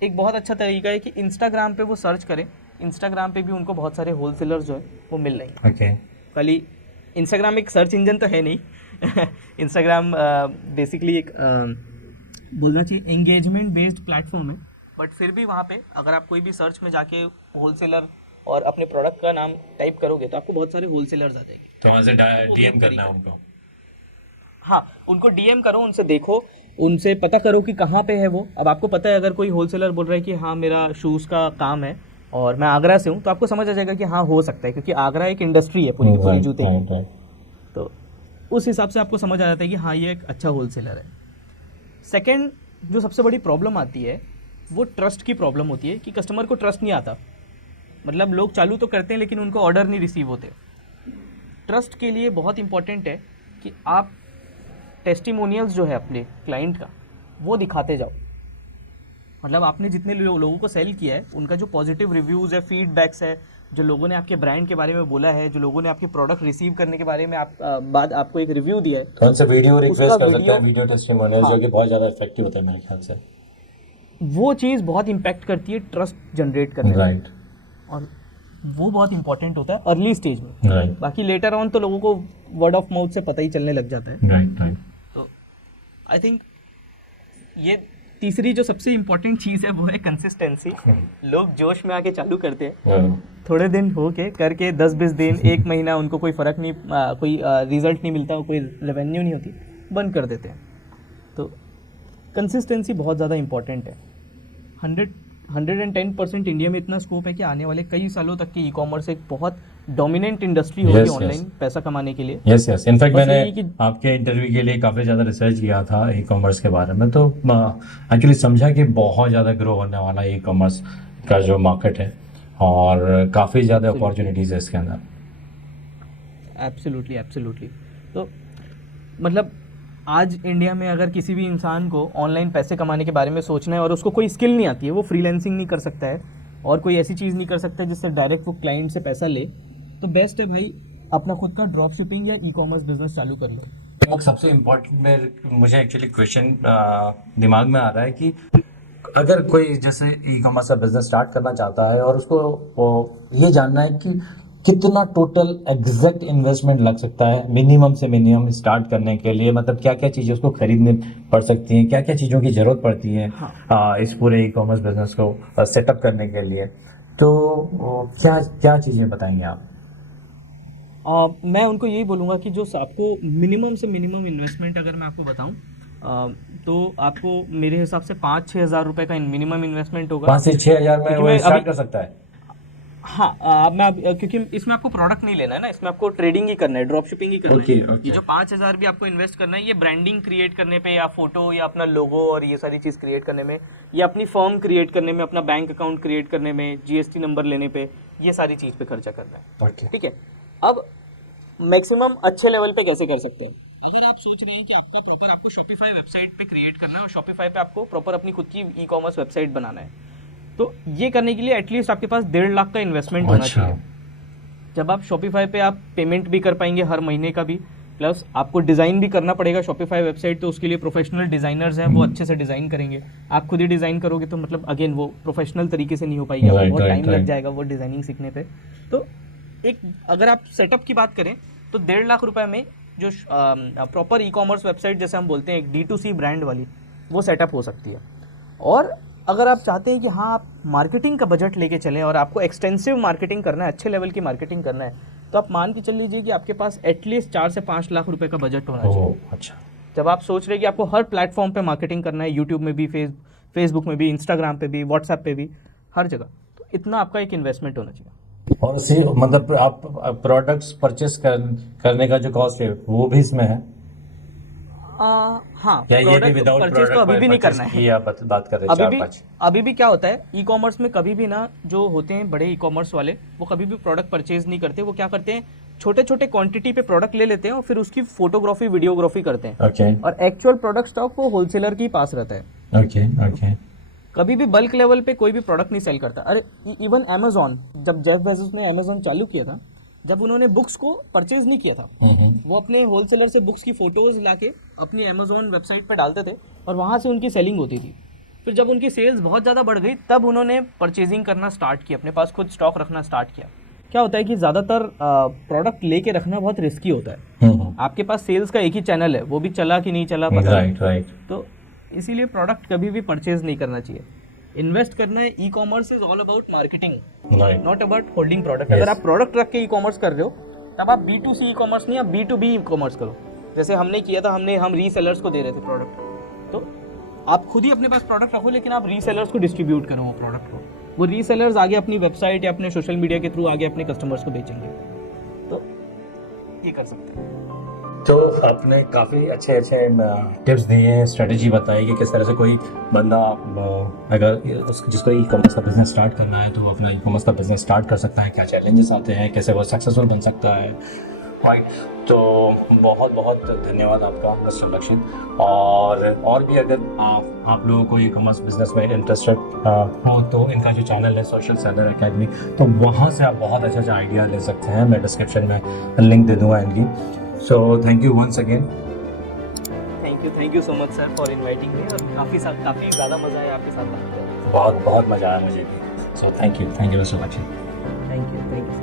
एक बहुत अच्छा तरीका है कि इंस्टाग्राम पे वो सर्च करें। इंस्टाग्राम पे भी उनको बहुत सारे होलसेलर्स जो है वो मिल रहे हैं। ओके। खाली इंस्टाग्राम एक सर्च इंजन तो है नहीं इंस्टाग्राम बेसिकली एक बोलना चाहिए एंगेजमेंट बेस्ड प्लेटफॉर्म है, बट फिर भी वहाँ पे अगर आप कोई भी सर्च में जाके होलसेलर और अपने प्रोडक्ट का नाम टाइप करोगे तो आपको बहुत सारे होलसेलर्स आ जाएंगे। तो वहाँ से वो भी डीएम एक करना तरीका है है। उनको? हाँ, उनको डीएम करो, उनसे देखो, उनसे पता करो कि कहाँ पे है वो। अब आपको पता है अगर कोई होलसेलर बोल रहा है कि हाँ मेरा शूज़ का काम है और मैं आगरा से हूँ, तो आपको समझ आ जाएगा कि हाँ हो सकता है, क्योंकि आगरा एक इंडस्ट्री है पूरी की पूरी जूते की। तो उस हिसाब से आपको समझ आ जाता है कि हाँ ये एक अच्छा होलसेलर है। सेकंड, जो सबसे बड़ी प्रॉब्लम आती है वो ट्रस्ट की प्रॉब्लम होती है, कि कस्टमर को ट्रस्ट नहीं आता। मतलब लोग चालू तो करते हैं लेकिन उनको ऑर्डर नहीं रिसीव होते। ट्रस्ट के लिए बहुत इंपॉर्टेंट है कि आप टेस्टिमोनियल्स जो है अपने क्लाइंट का वो दिखाते जाओ। मतलब आपने जितने लोगों को सेल किया है उनका जो पॉजिटिव रिव्यूज़ है, फीडबैक्स है, जो लोगों ने आपके ब्रांड के बारे में बोला है, जो लोगों ने आपके प्रोडक्ट रिसीव करने के बारे में बाद आपको एक रिव्यू दिया है, तो उनसे वीडियो रिक्वेस्ट उसका कर सकते हैं, वीडियो टेस्टिमोनियल, जो कि बहुत ज़्यादा इफेक्टिव होता है मेरे ख्याल से। वो चीज़ बहुत इम्पैक्ट करती है ट्रस्ट जनरेट करने में। राइट। और वो बहुत इंपॉर्टेंट होता है अर्ली स्टेज में। राइट। बाकी लेटर ऑन तो लोगों को वर्ड ऑफ माउथ से पता ही चलने लग जाता है। राइट। राइट। तो आई थिंक ये तीसरी जो सबसे इम्पोर्टेंट चीज़ है वो है कंसिस्टेंसी। लोग जोश में आके चालू करते हैं, थोड़े दिन हो के करके 10-20 दिन 1 महीना उनको कोई फ़र्क नहीं, कोई रिजल्ट नहीं मिलता, कोई रेवेन्यू नहीं होती, बंद कर देते हैं। तो कंसिस्टेंसी बहुत ज़्यादा इंपॉर्टेंट है। 110% इंडिया में इतना स्कोप है कि आने वाले कई सालों तक की ई कॉमर्स एक बहुत डोमिनेंट इंडस्ट्री होगी ऑनलाइन पैसा कमाने के लिए। यस यस, इनफैक्ट मैंने कि आपके इंटरव्यू के लिए काफ़ी ज़्यादा रिसर्च किया था ई कॉमर्स के बारे में, तो एक्चुअली समझा कि बहुत ज़्यादा ग्रो होने वाला ई कॉमर्स का जो मार्केट है, और काफ़ी ज़्यादा अपॉर्चुनिटीज़ है इसके अंदर। Absolutely absolutely. तो मतलब आज इंडिया में अगर किसी भी इंसान को ऑनलाइन पैसे कमाने के बारे में सोचना है और उसको कोई स्किल नहीं आती है, वो फ्रीलांसिंग नहीं कर सकता है और कोई ऐसी चीज़ नहीं कर सकता है जिससे डायरेक्ट वो क्लाइंट से पैसा ले, तो बेस्ट है भाई अपना खुद का ड्रॉप शिपिंग या ई कॉमर्स बिजनेस चालू कर लो। सबसे इम्पोर्टेंट मुझे एक्चुअली क्वेश्चन दिमाग में आ रहा है कि अगर कोई जैसे ई कॉमर्स का बिजनेस स्टार्ट करना चाहता है और उसको ये जानना है कि कितना टोटल एग्जैक्ट इन्वेस्टमेंट लग सकता है मिनिमम से मिनिमम स्टार्ट करने के लिए, मतलब क्या क्या चीज़ें उसको खरीदनी पड़ सकती हैं, क्या क्या चीज़ों की ज़रूरत पड़ती है इस पूरे ई कॉमर्स बिजनेस को सेटअप करने के लिए, तो क्या क्या चीज़ें बताएंगे आप? मैं उनको यही बोलूँगा कि जो आपको मिनिमम से मिनिमम इन्वेस्टमेंट अगर मैं आपको बताऊँ तो आपको मेरे हिसाब से 5-6 हज़ार रुपये का मिनिमम इन्वेस्टमेंट होगा। 5 से 6 हज़ार में क्योंकि वो मैं स्टार्ट अभी- कर सकता है? हाँ, क्योंकि इसमें आपको प्रोडक्ट नहीं लेना है ना, इसमें आपको ट्रेडिंग ही करना है, ड्रॉप शिपिंग ही करना Okay, है। okay. ये जो 5,000 भी आपको इन्वेस्ट करना है, ये ब्रांडिंग क्रिएट करने पे या फोटो या अपना लोगो और ये सारी चीज़ क्रिएट करने में, या अपनी फर्म क्रिएट करने में, अपना बैंक अकाउंट क्रिएट करने में, GST नंबर लेने पे, ये सारी चीज़ पे खर्चा करना है। Okay. ठीक है। अब मैक्सिमम अच्छे लेवल पे कैसे कर सकते हैं? अगर आप सोच रहे हैं कि आपका प्रॉपर आपको शॉपिफाई वेबसाइट पे क्रिएट करना है और शॉपिफाई पे आपको प्रॉपर अपनी खुद की ई कॉमर्स वेबसाइट बनाना है, तो ये करने के लिए एटलीस्ट आपके पास 1.5 लाख का इन्वेस्टमेंट होना अच्छा। चाहिए। जब आप शॉपिफाई पे आप पेमेंट भी कर पाएंगे हर महीने का भी, प्लस आपको डिज़ाइन भी करना पड़ेगा शॉपिफाई वेबसाइट, तो उसके लिए प्रोफेशनल डिज़ाइनर्स हैं, वो अच्छे से डिज़ाइन करेंगे। आप खुद ही डिज़ाइन करोगे तो मतलब अगेन वो प्रोफेशनल तरीके से नहीं हो पाएगी, Right, बहुत right, टाइम लग right. जाएगा वो डिज़ाइनिंग सीखने पे। तो एक अगर आप सेटअप की बात करें तो 1.5 लाख रुपए में जो प्रॉपर ई कॉमर्स वेबसाइट जैसे हम बोलते हैं एक D2C ब्रांड वाली, वो सेटअप हो सकती है। और अगर आप चाहते हैं कि हाँ आप मार्केटिंग का बजट लेके चलें और आपको एक्सटेंसिव मार्केटिंग करना है, अच्छे लेवल की मार्केटिंग करना है, तो आप मान के चल लीजिए कि आपके पास एटलीस्ट 4 से 5 लाख रुपए का बजट होना चाहिए। अच्छा। जब आप सोच रहे हैं कि आपको हर प्लेटफॉर्म पे मार्केटिंग करना है, यूट्यूब में भी, फेसबुक में भी, इंस्टाग्राम पे भी, व्हाट्सएप पे भी, हर जगह, तो इतना आपका एक इन्वेस्टमेंट होना चाहिए। और से मतलब आप प्रोडक्ट्स परचेस करने का जो कॉस्ट है वो भी इसमें है? हाँ, या ये भी प्रोडक्ट विदाउट परचेज तो अभी भी नहीं करना है। आप बात कर रहे हैं अभी 4-5? अभी भी क्या होता है ई कॉमर्स में, कभी भी ना जो होते हैं बड़े ई कॉमर्स वाले, वो कभी भी प्रोडक्ट परचेज नहीं करते। वो क्या करते हैं, छोटे छोटे क्वांटिटी पे प्रोडक्ट ले लेते हैं और फिर उसकी फोटोग्राफी वीडियोग्राफी करते हैं, ओके और एक्चुअल प्रोडक्ट स्टॉक वो होलसेलर के पास रहता है। Okay okay. कभी भी बल्क लेवल पे कोई भी प्रोडक्ट नहीं सेल करता। अरे इवन अमेजोन, जब जेफ बेजोस ने अमेजोन चालू किया था, जब उन्होंने बुक्स को परचेज नहीं किया था, वो अपने होलसेलर से बुक्स की फोटोज लाके अपनी अमेजोन वेबसाइट पे डालते थे और वहाँ से उनकी सेलिंग होती थी। फिर जब उनकी सेल्स बहुत ज़्यादा बढ़ गई, तब उन्होंने परचेजिंग करना स्टार्ट किया, अपने पास खुद स्टॉक रखना स्टार्ट किया। क्या होता है कि ज़्यादातर प्रोडक्ट लेके रखना बहुत रिस्की होता है। आपके पास सेल्स का एक ही चैनल है, वो भी चला कि नहीं चला पता नहीं। राइट। तो इसीलिए प्रोडक्ट कभी भी परचेज नहीं करना चाहिए। इन्वेस्ट करना है, e commerce is all about marketing, right. Not about holding product. Yes. अगर आप प्रोडक्ट रख के ई कॉमर्स कर रहे हो, तब आप B2C ई कॉमर्स नहीं, आप B2B ई कॉमर्स करो। जैसे हमने किया था, हम रीसेलर्स को दे रहे थे प्रोडक्ट। तो आप खुद ही अपने पास प्रोडक्ट रखो, लेकिन आप रीसेलर्स को डिस्ट्रीब्यूट करो वो प्रोडक्ट को। वो रीसेलर्स आगे अपनी वेबसाइट या अपने सोशल मीडिया के थ्रू आगे अपने कस्टमर्स को बेचेंगे। तो ये कर सकते हैं। तो आपने काफ़ी अच्छे टिप्स दिए, स्ट्रेटजी बताई कि किस तरह से कोई बंदा अगर जिसको ई कॉमर्स का बिजनेस स्टार्ट करना है तो वो अपना ई कॉमर्स का बिजनेस स्टार्ट कर सकता है, क्या चैलेंजेस आते हैं, कैसे वो सक्सेसफुल बन सकता है। राइट। तो बहुत बहुत धन्यवाद आपका मिस्टर लक्ष्य। और भी अगर आप लोगों को ई कॉमर्स बिजनेस में इंटरेस्टेड हो तो इनका जो चैनल है सोशल सेलर एकेडमी, तो वहाँ से आप बहुत अच्छा आइडिया ले सकते हैं। मैं डिस्क्रिप्शन में लिंक दे दूँगा इनकी। So thank you once again. Thank you so much sir for inviting मी, और काफ़ी ज़्यादा मज़ा आया आपके साथ बात करके। बहुत मज़ा आया मुझे भी। So thank you so much. Thank you sir.